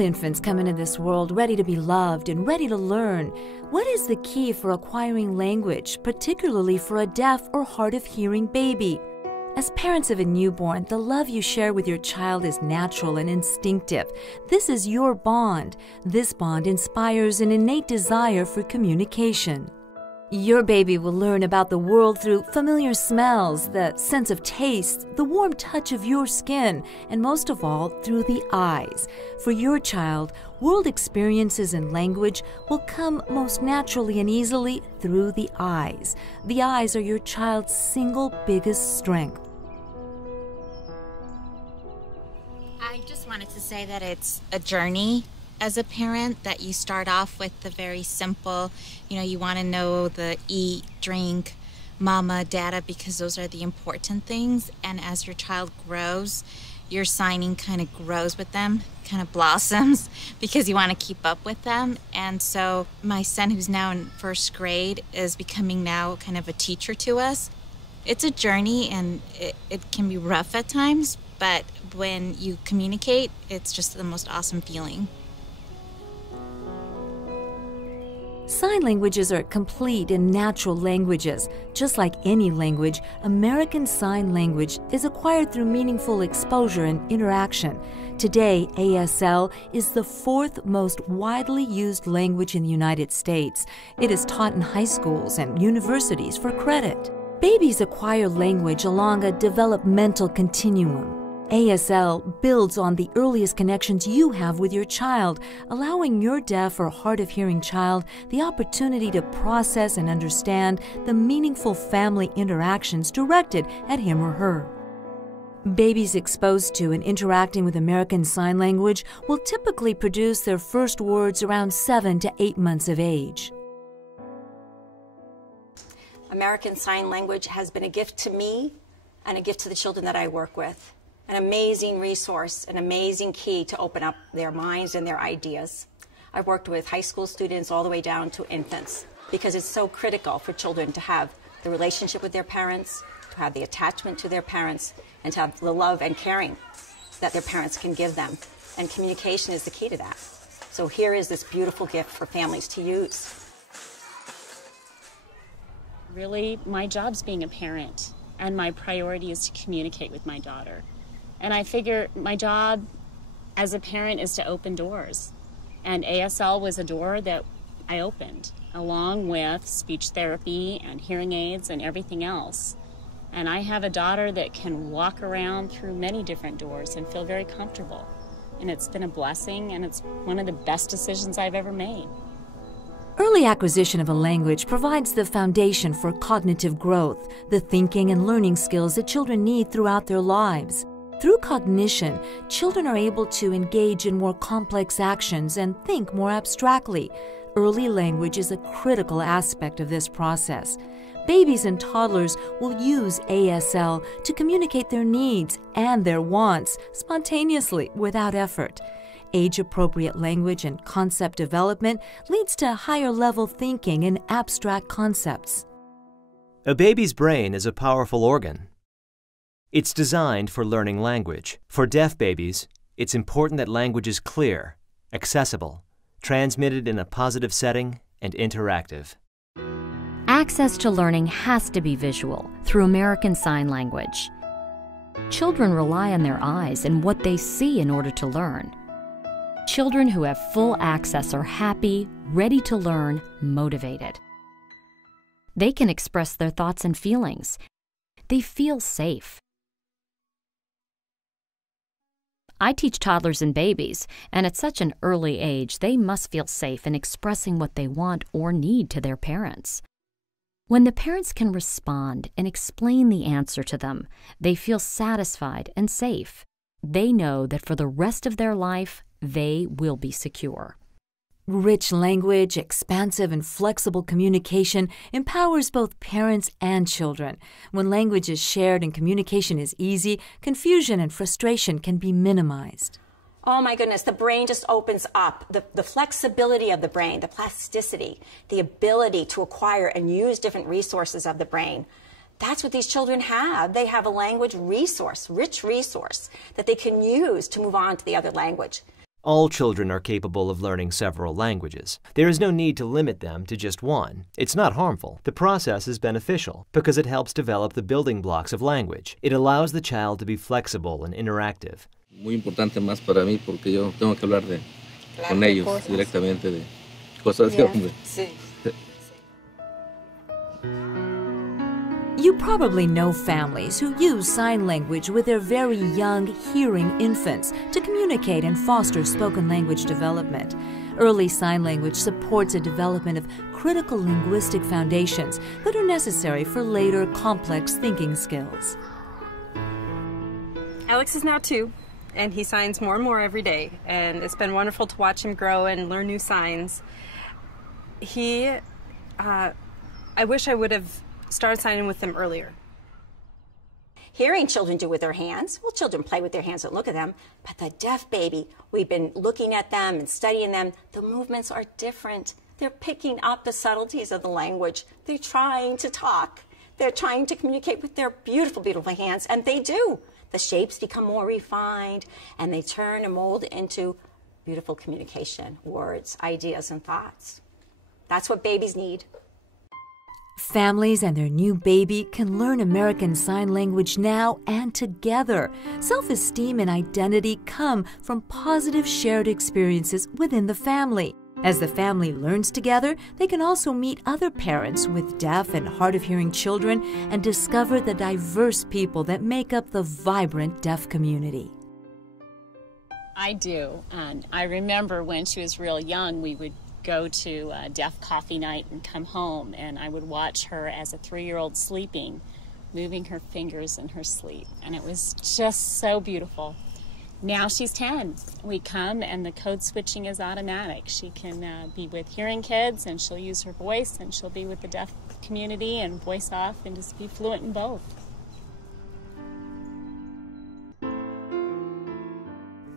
infants come into this world ready to be loved and ready to learn. What is the key for acquiring language, particularly for a deaf or hard of hearing baby? As parents of a newborn, the love you share with your child is natural and instinctive. This is your bond. This bond inspires an innate desire for communication. Your baby will learn about the world through familiar smells, the sense of taste, the warm touch of your skin, and most of all, through the eyes. For your child, world experiences and language will come most naturally and easily through the eyes. The eyes are your child's single biggest strength. I just wanted to say that it's a journey as a parent, that you start off with the very simple, you want to know the eat, drink, mama, dada, because those are the important things. And as your child grows, your signing kind of grows with them, kind of blossoms, because you want to keep up with them. And so my son, who's now in first grade, is becoming now kind of a teacher to us. It's a journey, and it can be rough at times, but when you communicate, it's just the most awesome feeling. Sign languages are complete and natural languages. Just like any language, American Sign Language is acquired through meaningful exposure and interaction. Today, ASL is the fourth most widely used language in the United States. It is taught in high schools and universities for credit. Babies acquire language along a developmental continuum. ASL builds on the earliest connections you have with your child, allowing your deaf or hard of hearing child the opportunity to process and understand the meaningful family interactions directed at him or her. Babies exposed to and interacting with American Sign Language will typically produce their first words around 7 to 8 months of age. American Sign Language has been a gift to me and a gift to the children that I work with. An amazing resource, an amazing key to open up their minds and their ideas. I've worked with high school students all the way down to infants, because it's so critical for children to have the relationship with their parents, to have the attachment to their parents, and to have the love and caring that their parents can give them. And communication is the key to that. So here is this beautiful gift for families to use. Really, my job's being a parent, and my priority is to communicate with my daughter. And I figure my job as a parent is to open doors. And ASL was a door that I opened, along with speech therapy and hearing aids and everything else. And I have a daughter that can walk around through many different doors and feel very comfortable. And it's been a blessing, and it's one of the best decisions I've ever made. Early acquisition of a language provides the foundation for cognitive growth, the thinking and learning skills that children need throughout their lives. Through cognition, children are able to engage in more complex actions and think more abstractly. Early language is a critical aspect of this process. Babies and toddlers will use ASL to communicate their needs and their wants spontaneously without effort. Age-appropriate language and concept development leads to higher-level thinking and abstract concepts. A baby's brain is a powerful organ. It's designed for learning language. For deaf babies, it's important that language is clear, accessible, transmitted in a positive setting, and interactive. Access to learning has to be visual through American Sign Language. Children rely on their eyes and what they see in order to learn. Children who have full access are happy, ready to learn, motivated. They can express their thoughts and feelings. They feel safe. I teach toddlers and babies, and at such an early age, they must feel safe in expressing what they want or need to their parents. When the parents can respond and explain the answer to them, they feel satisfied and safe. They know that for the rest of their life, they will be secure. Rich language, expansive and flexible communication empowers both parents and children. When language is shared and communication is easy, confusion and frustration can be minimized. Oh my goodness, the brain just opens up. The flexibility of the brain, the plasticity, the ability to acquire and use different resources of the brain. That's what these children have. They have a language resource, rich resource, that they can use to move on to the other language. All children are capable of learning several languages. There is no need to limit them to just one. It's not harmful. The process is beneficial because it helps develop the building blocks of language. It allows the child to be flexible and interactive. Muy importante más para mí porque yo tengo que hablar con ellos directamente de cosas de hombre. Sí. You probably know families who use sign language with their very young, hearing infants to communicate and foster spoken language development. Early sign language supports a development of critical linguistic foundations that are necessary for later complex thinking skills. Alex is now 2, and he signs more and more every day, and it's been wonderful to watch him grow and learn new signs. I wish I would have started signing with them earlier. Hearing children do with their hands, well, children play with their hands and look at them, but the deaf baby, we've been looking at them and studying them. The movements are different. They're picking up the subtleties of the language. They're trying to talk. They're trying to communicate with their beautiful, beautiful hands, and they do. The shapes become more refined, and they turn and mold into beautiful communication, words, ideas, and thoughts. That's what babies need. Families and their new baby can learn American Sign Language now and together. Self-esteem and identity come from positive shared experiences within the family. As the family learns together, they can also meet other parents with deaf and hard-of-hearing children and discover the diverse people that make up the vibrant deaf community. I do. I remember when she was real young, we would go to deaf coffee night and come home, and I would watch her as a 3-year-old sleeping, moving her fingers in her sleep, and it was just so beautiful. Now she's 10. We come and the code switching is automatic. She can be with hearing kids and she'll use her voice, and she'll be with the deaf community and voice off and just be fluent in both.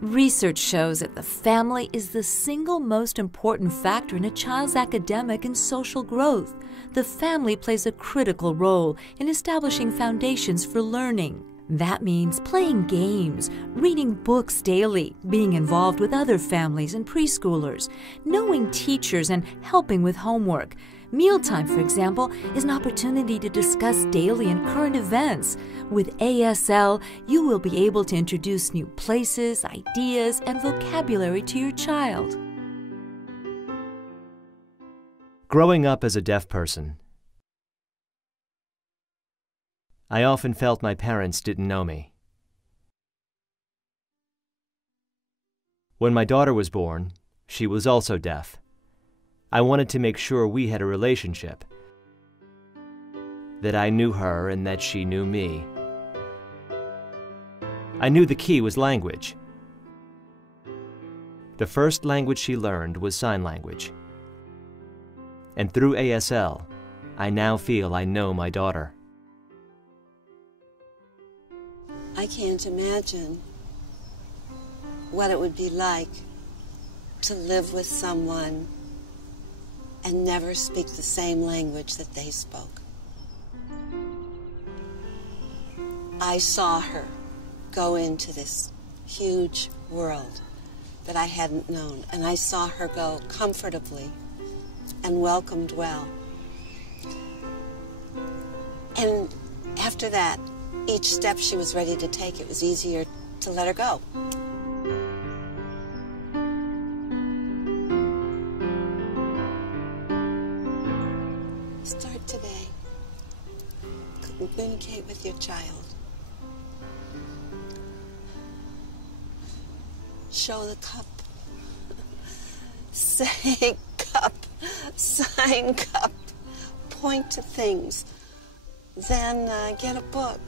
Research shows that the family is the single most important factor in a child's academic and social growth. The family plays a critical role in establishing foundations for learning. That means playing games, reading books daily, being involved with other families and preschoolers, knowing teachers and helping with homework. Mealtime, for example, is an opportunity to discuss daily and current events. With ASL, you will be able to introduce new places, ideas, and vocabulary to your child. Growing up as a deaf person, I often felt my parents didn't know me. When my daughter was born, she was also deaf. I wanted to make sure we had a relationship, that I knew her and that she knew me. I knew the key was language. The first language she learned was sign language. And through ASL, I now feel I know my daughter. I can't imagine what it would be like to live with someone and never speak the same language that they spoke. I saw her go into this huge world that I hadn't known, and I saw her go comfortably and welcomed well. And after that, each step she was ready to take, it was easier to let her go. Start today. Communicate with your child. Show the cup. Say cup. Sign cup. Point to things. Then get a book.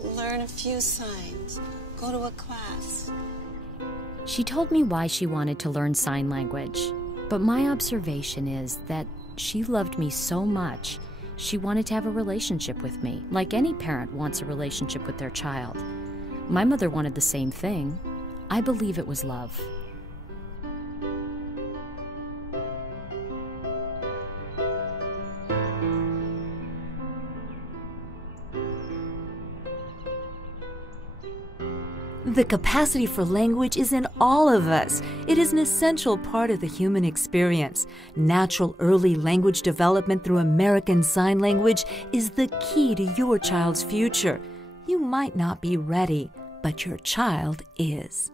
Learn a few signs. Go to a class. She told me why she wanted to learn sign language, but my observation is that she loved me so much, she wanted to have a relationship with me, like any parent wants a relationship with their child. My mother wanted the same thing. I believe it was love. The capacity for language is in all of us. It is an essential part of the human experience. Natural early language development through American Sign Language is the key to your child's future. You might not be ready, but your child is.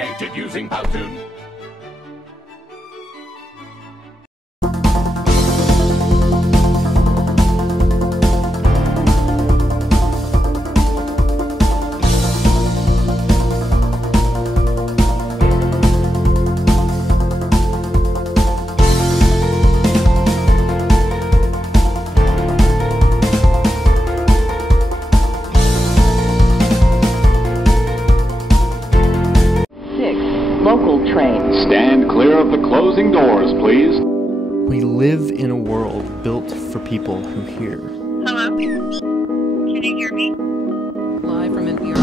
created using Powtoon. Local train. Stand clear of the closing doors, please. We live in a world built for people who hear. Hello? Can you hear me? Live from NPR.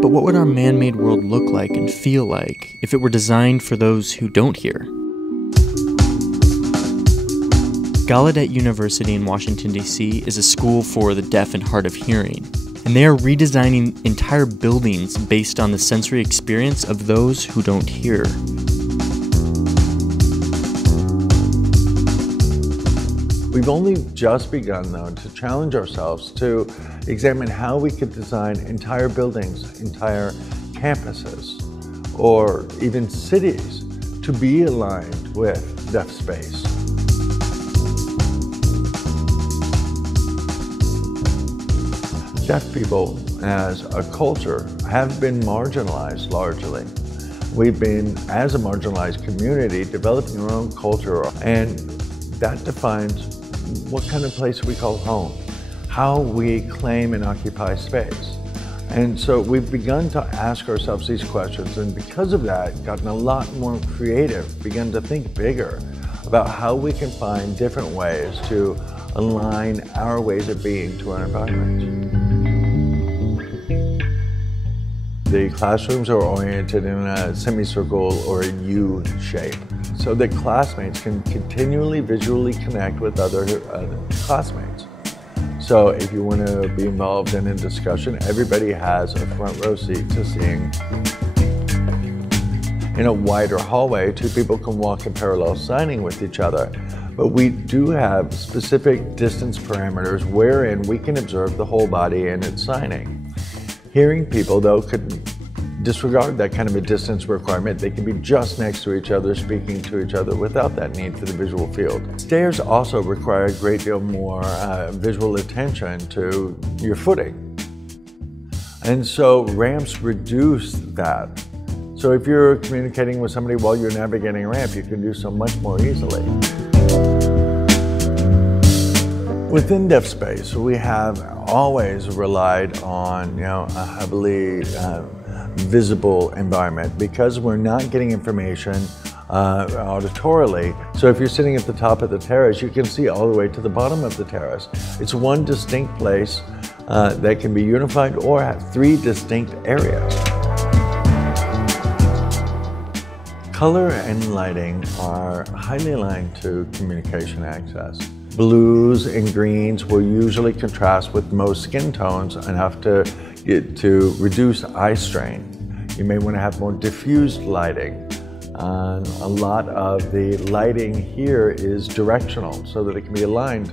But what would our man-made world look like and feel like if it were designed for those who don't hear? Gallaudet University in Washington, D.C. is a school for the deaf and hard of hearing, and they are redesigning entire buildings based on the sensory experience of those who don't hear. We've only just begun, though, to challenge ourselves to examine how we could design entire buildings, entire campuses, or even cities to be aligned with deaf space. Deaf people as a culture have been marginalized largely. We've been, as a marginalized community, developing our own culture, and that defines what kind of place we call home, how we claim and occupy space. And so we've begun to ask ourselves these questions, and because of that, gotten a lot more creative, begun to think bigger about how we can find different ways to align our ways of being to our environment. The classrooms are oriented in a semicircle or a U shape so that classmates can continually visually connect with other classmates. So if you want to be involved in a discussion, everybody has a front row seat to seeing. In a wider hallway, two people can walk in parallel signing with each other. But we do have specific distance parameters wherein we can observe the whole body in its signing. Hearing people, though, could disregard that kind of a distance requirement. They can be just next to each other, speaking to each other without that need for the visual field. Stairs also require a great deal more visual attention to your footing. And so ramps reduce that. So if you're communicating with somebody while you're navigating a ramp, you can do so much more easily. Within deaf space, we have always relied on a heavily visible environment because we're not getting information auditorily. So if you're sitting at the top of the terrace, you can see all the way to the bottom of the terrace. It's one distinct place that can be unified or have three distinct areas. Color and lighting are highly aligned to communication access. Blues and greens will usually contrast with most skin tones enough to reduce eye strain. You may want to have more diffused lighting. A lot of the lighting here is directional so that it can be aligned.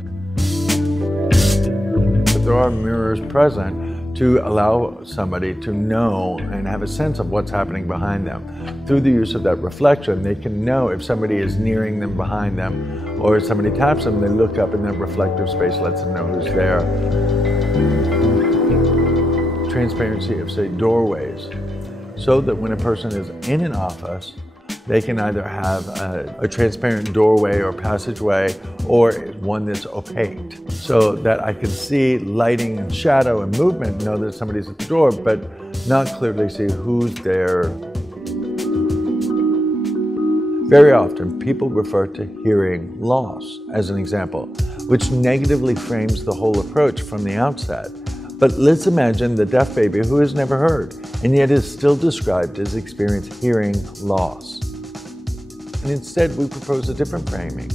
But there are mirrors present to allow somebody to know and have a sense of what's happening behind them. Through the use of that reflection, they can know if somebody is nearing them behind them, or if somebody taps them, they look up and that reflective space lets them know who's there. Transparency of, say, doorways, so that when a person is in an office, they can either have a transparent doorway or passageway, or one that's opaque, so that I can see lighting and shadow and movement, know that somebody's at the door, but not clearly see who's there. Very often, people refer to hearing loss as an example, which negatively frames the whole approach from the outset. But let's imagine the deaf baby who has never heard, and yet is still described as experiencing hearing loss. And instead, we propose a different framing,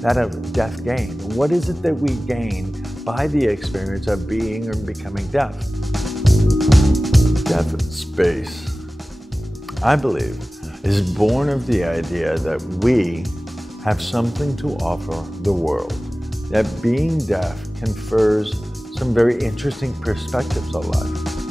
that of deaf gain. What is it that we gain by the experience of being or becoming deaf? Deaf space, I believe, is born of the idea that we have something to offer the world. that being deaf confers some very interesting perspectives on life.